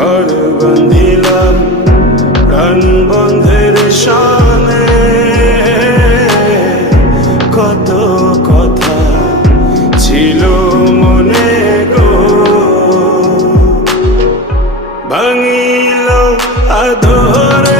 ঘর বাঁধিলাম প্রাণ বন্ধের শানে, কত কথা ছিল মনে গো, ভাঙিল আদরে